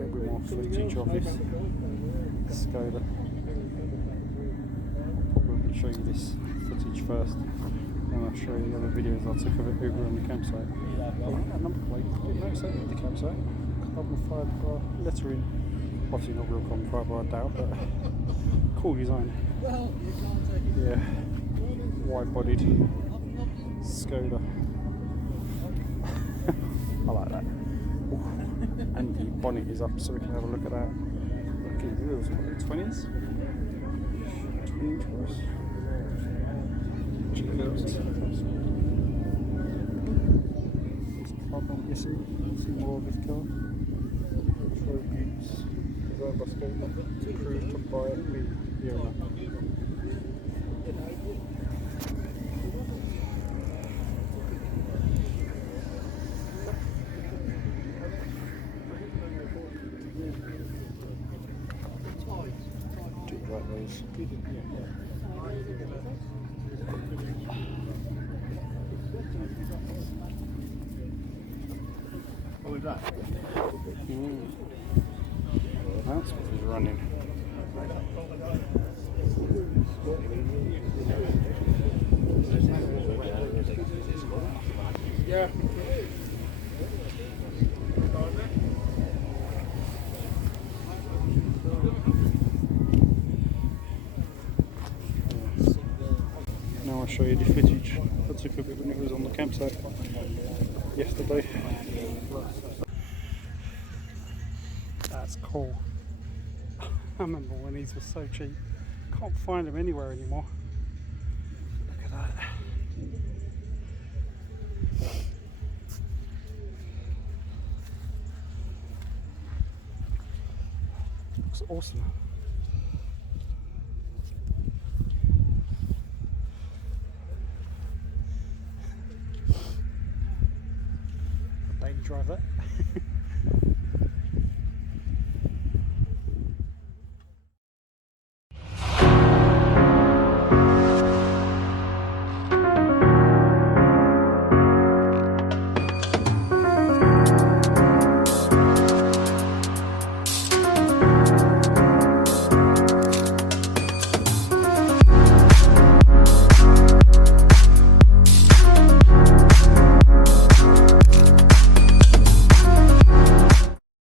A bit more footage of this Skoda. I'll probably show you this footage first, and I'll show you the other videos I took of it over on the campsite. Oh, that number plate, I didn't notice that at the campsite. Carbon fibre lettering. Obviously not real carbon fibre, I doubt, but cool design. Yeah, wide-bodied Skoda. I like that. Ooh. And the bonnet is up, so we can have a look at that. Look at these, what are they, 20s? 20 for us. Check it out. This club I'm missing. See more of this car. Tributes designed by Skoda. Approved by the owner. Like those. What was that? That's what he's running. Yeah. Now I'll show you the footage I took of it when it was on the campsite yesterday. That's cool. I remember when these were so cheap. Can't find them anywhere anymore. Look at that. Looks awesome. I'd daily drive that.